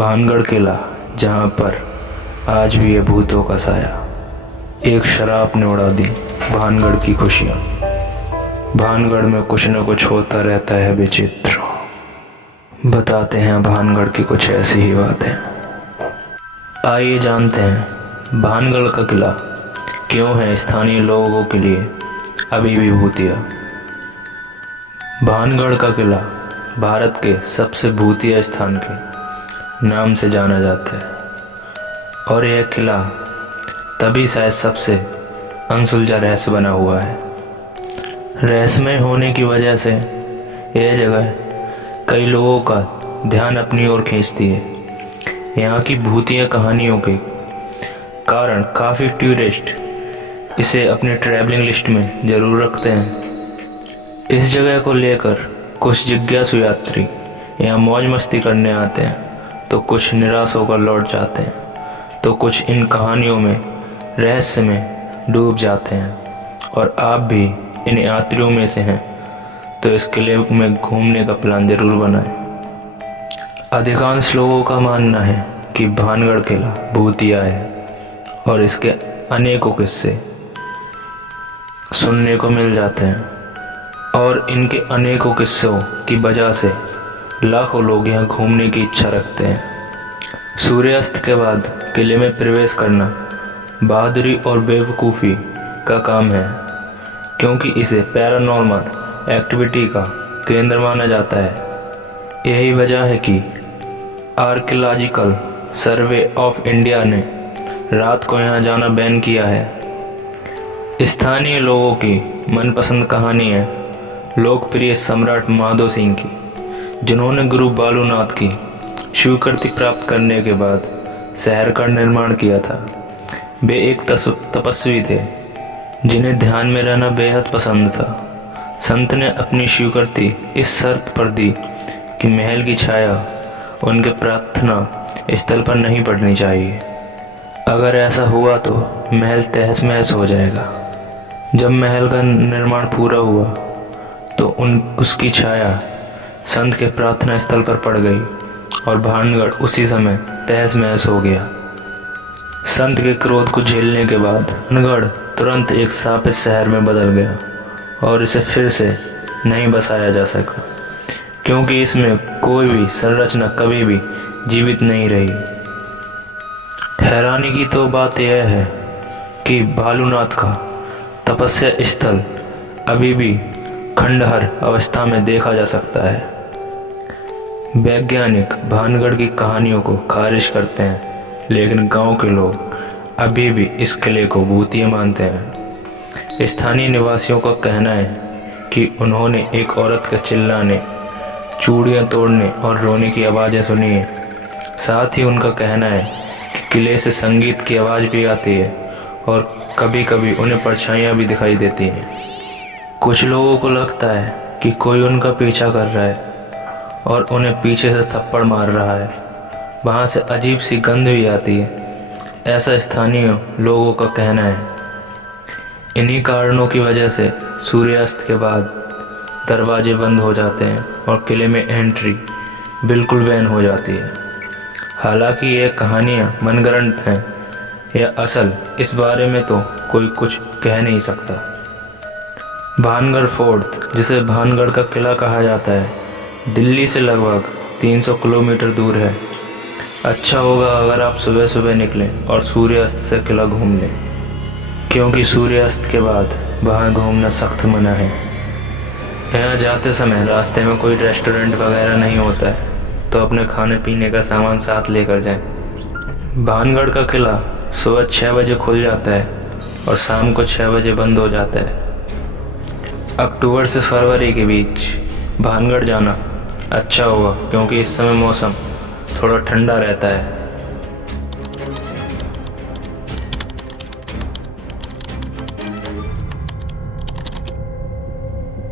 भानगढ़ किला, जहाँ पर आज भी है भूतों का साया। एक शराब ने उड़ा दी भानगढ़ की खुशियाँ। भानगढ़ में कुछ न कुछ होता रहता है विचित्र। बताते हैं भानगढ़ की कुछ ऐसी ही बातें। आइए जानते हैं भानगढ़ का किला क्यों है स्थानीय लोगों के लिए अभी भी भूतिया। भानगढ़ का किला भारत के सबसे भूतिया स्थान के नाम से जाना जाता है और यह किला तभी शायद सबसे अनसुलझा रहस्य बना हुआ है। रहस्यमय होने की वजह से यह जगह कई लोगों का ध्यान अपनी ओर खींचती है। यहाँ की भूतिया कहानियों के कारण काफ़ी टूरिस्ट इसे अपने ट्रैवलिंग लिस्ट में ज़रूर रखते हैं। इस जगह को लेकर कुछ जिज्ञासु यात्री यहाँ मौज मस्ती करने आते हैं तो कुछ निराश होकर लौट जाते हैं, तो कुछ इन कहानियों में रहस्य में डूब जाते हैं। और आप भी इन यात्रियों में से हैं तो इस किले में घूमने का प्लान ज़रूर बनाएं। अधिकांश लोगों का मानना है कि भानगढ़ किला भूतिया है और इसके अनेकों किस्से सुनने को मिल जाते हैं और इनके अनेकों किस्सों की वजह से लाखों लोग यहाँ घूमने की इच्छा रखते हैं। सूर्यास्त के बाद किले में प्रवेश करना बहादुरी और बेवकूफ़ी का काम है, क्योंकि इसे पैरानॉर्मल एक्टिविटी का केंद्र माना जाता है। यही वजह है कि आर्कियोलॉजिकल सर्वे ऑफ इंडिया ने रात को यहाँ जाना बैन किया है। स्थानीय लोगों की मनपसंद कहानी है लोकप्रिय सम्राट माधो सिंह की, जिन्होंने गुरु बालूनाथ की स्वीकृति प्राप्त करने के बाद शहर का निर्माण किया था। वे एक तपस्वी थे जिन्हें ध्यान में रहना बेहद पसंद था। संत ने अपनी स्वीकृति इस शर्त पर दी कि महल की छाया उनके प्रार्थना स्थल पर नहीं पड़नी चाहिए। अगर ऐसा हुआ तो महल तहस महस हो जाएगा। जब महल का निर्माण पूरा हुआ तो उसकी छाया संत के प्रार्थना स्थल पर पड़ गई और भानगढ़ उसी समय तहस महस हो गया। संत के क्रोध को झेलने के बाद भानगढ़ तुरंत एक शापित शहर में बदल गया और इसे फिर से नहीं बसाया जा सका, क्योंकि इसमें कोई भी संरचना कभी भी जीवित नहीं रही। हैरानी की तो बात यह है कि बालूनाथ का तपस्या स्थल अभी भी खंडहर अवस्था में देखा जा सकता है। वैज्ञानिक भानगढ़ की कहानियों को खारिज करते हैं, लेकिन गांव के लोग अभी भी इस किले को भूतिया मानते हैं। स्थानीय निवासियों का कहना है कि उन्होंने एक औरत के चिल्लाने, चूड़ियाँ तोड़ने और रोने की आवाज़ें सुनी हैं। साथ ही उनका कहना है कि किले से संगीत की आवाज़ भी आती है और कभी कभी उन्हें परछाइयाँ भी दिखाई देती हैं। कुछ लोगों को लगता है कि कोई उनका पीछा कर रहा है और उन्हें पीछे से थप्पड़ मार रहा है। वहाँ से अजीब सी गंध भी आती है, ऐसा स्थानीय लोगों का कहना है। इन्हीं कारणों की वजह से सूर्यास्त के बाद दरवाजे बंद हो जाते हैं और किले में एंट्री बिल्कुल बैन हो जाती है। हालांकि ये कहानियाँ मनगढ़ंत हैं या असल, इस बारे में तो कोई कुछ कह नहीं सकता। भानगढ़ फोर्ट, जिसे भानगढ़ का किला कहा जाता है, दिल्ली से लगभग 300 किलोमीटर दूर है। अच्छा होगा अगर आप सुबह सुबह निकलें और सूर्यास्त से किला घूम लें, क्योंकि सूर्यास्त के बाद वहाँ घूमना सख्त मना है। यहाँ जाते समय रास्ते में कोई रेस्टोरेंट वगैरह नहीं होता है, तो अपने खाने पीने का सामान साथ लेकर जाएं। भानगढ़ का किला सुबह 6 बजे खुल जाता है और शाम को 6 बजे बंद हो जाता है। अक्टूबर से फरवरी के बीच भानगढ़ जाना अच्छा होगा, क्योंकि इस समय मौसम थोड़ा ठंडा रहता है।